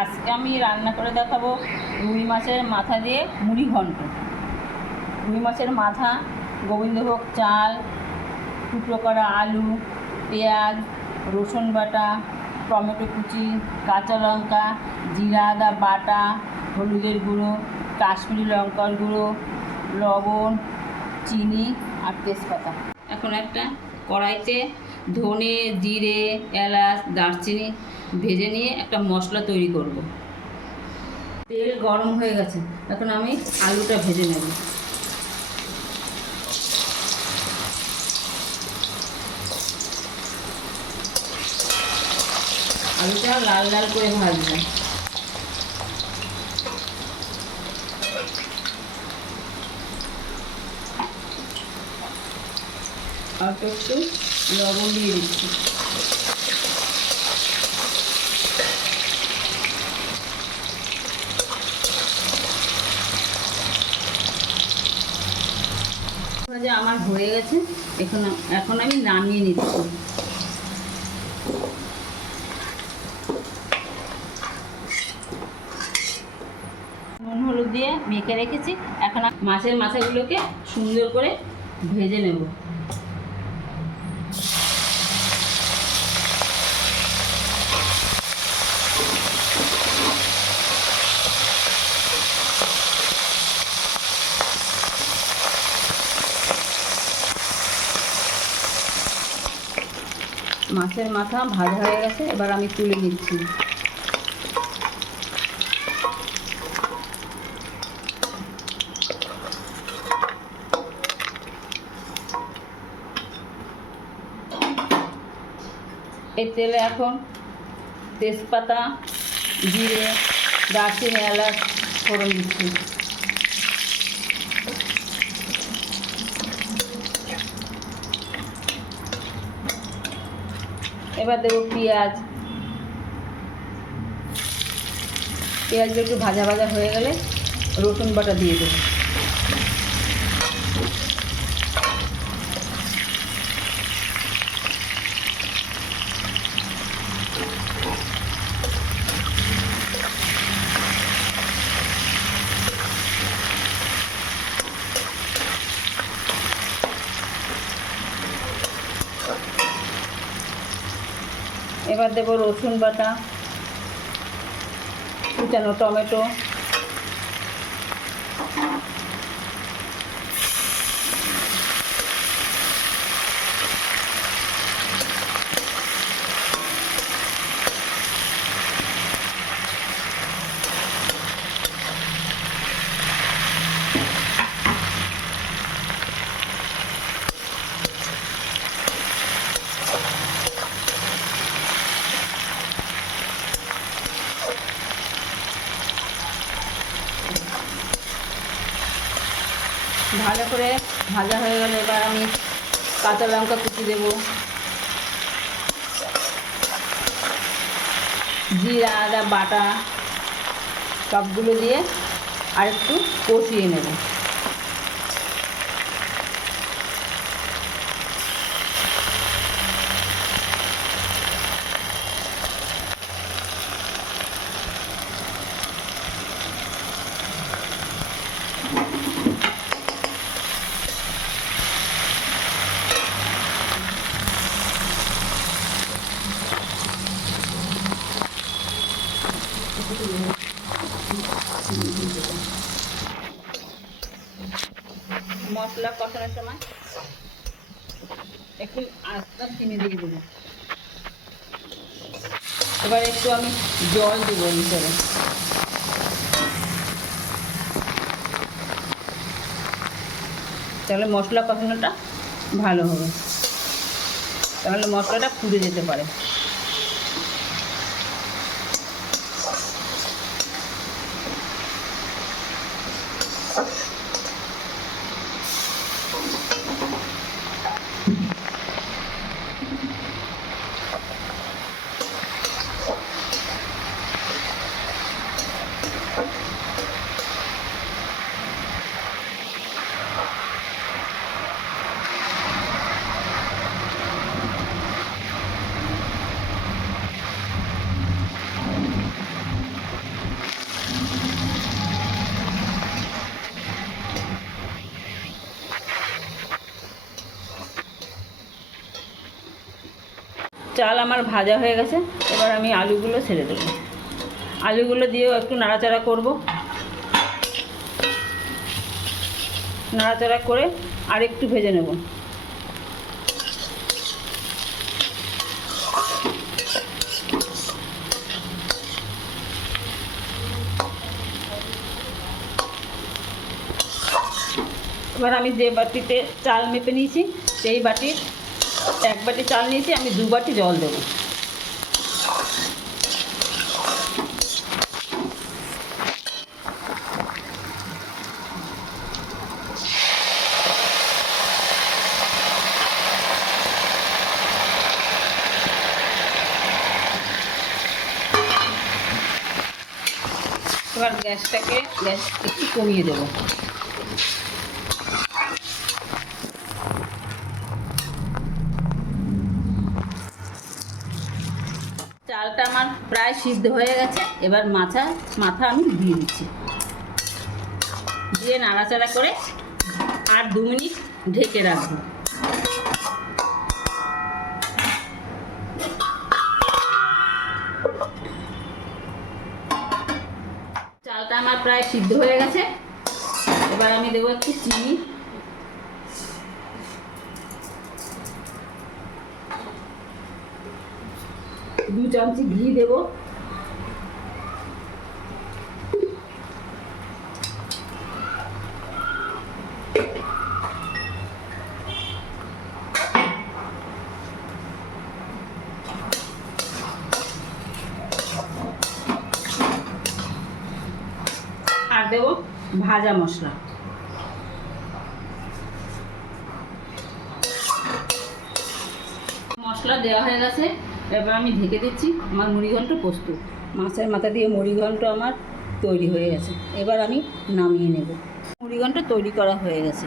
আজকে আমি রান্না করে দেখাবো রুই মাছের মাথা দিয়ে মুড়ি ঘন্ট। রুই মাছের মাথা, গোবিন্দভোগ চাল, টুকরো করা আলু, পেঁয়াজ, রসুন বাটা, টমেটো কুচি, কাঁচা লঙ্কা, জিরা, আদা, বাটা, হলুদের গুঁড়ো, কাশ্মীরি লঙ্কার গুঁড়ো, লবণ, চিনি আর তেজপাতা। এখন একটা কড়াইতে ধনে, জিরে, এলাচ, দারচিনি ভেজে নিয়ে একটা মশলা তৈরি করব। তেল গরম হয়ে গেছে, এখন আমি আলুটা ভেজে নেব। আলুটা লাল লাল করে ভাজবো। অল্প একটু লবণ দিয়ে দিচ্ছি। ভাজা আমার হয়ে গেছে, এখন এখন আমি নামিয়ে নিচ্ছি। নুন, হলুদ দিয়ে মেখে রেখেছি। এখন মাছের মাথাগুলোকে সুন্দর করে ভেজে নেব। মাছের মাথা ভাজা হয়ে গেছে, এবার আমি তুলে নিচ্ছি। এই তেলে এখন তেজপাতা, জিরে, দারচিনি, এলাচ ফোড়ন দিচ্ছি। এবার দেবো পেঁয়াজ। পেঁয়াজটা একটু ভাজা ভাজা হয়ে গেলে রসুন বাটা দিয়ে দেবো। এবার দেব রসুন বাটা কুচানো টমেটো ভালো করে ভাজা হয়ে গেলে এবার আমি কাঁচা লঙ্কা কুচি দেব। জিরা, আদা, বাটা সবগুলো দিয়ে আর একটু কষিয়ে নেব। মশলা কষানোর সময় একটু আস্তা চিনি দিয়ে দেবো। এবার একটু আমি জল দেবো হিসেবে তাহলে মশলা কষানোটা ভালো হবে। তাহলে মশলাটা ফুটে যেতে পারে। চাল আমার ভাজা হয়ে গেছে, এবার আমি আলুগুলো ছেড়ে দেবো। আলুগুলো দিয়েও একটু নাড়াচাড়া করব। নাড়াচাড়া করে আর একটু ভেজে নেব। এবার আমি যে বাটিতে চাল মেপে নিয়েছি, সেই বাটির এক বাটি চাল নিয়েছি, আমি দু বাটি জল দেবো। এবার গ্যাসটাকে, গ্যাস একটু কমিয়ে দেবো। প্রায় সিদ্ধ হয়ে গেছে। এবার মাথা মাথা আমি দিয়ে দিচ্ছি দিয়ে নাড়াচাড়া করে আর দু মিনিট ঢেকে রাখব। চালটা আমার প্রায় সিদ্ধ হয়ে গেছে। এবার আমি দেবো একটু চিনি। দু চামচি ঘি দেবো। আর দেবো ভাজা মশলা। মশলা দেওয়া হয়ে গেছে। এবার আমি ঢেকে দিচ্ছি, আমার মুড়িঘণ্ট প্রস্তুত। মাছের মাথা দিয়ে মুড়িঘণ্ট আমার তৈরি হয়ে গেছে। এবার আমি নামিয়ে নেব। মুড়িঘণ্ট তৈরি করা হয়ে গেছে।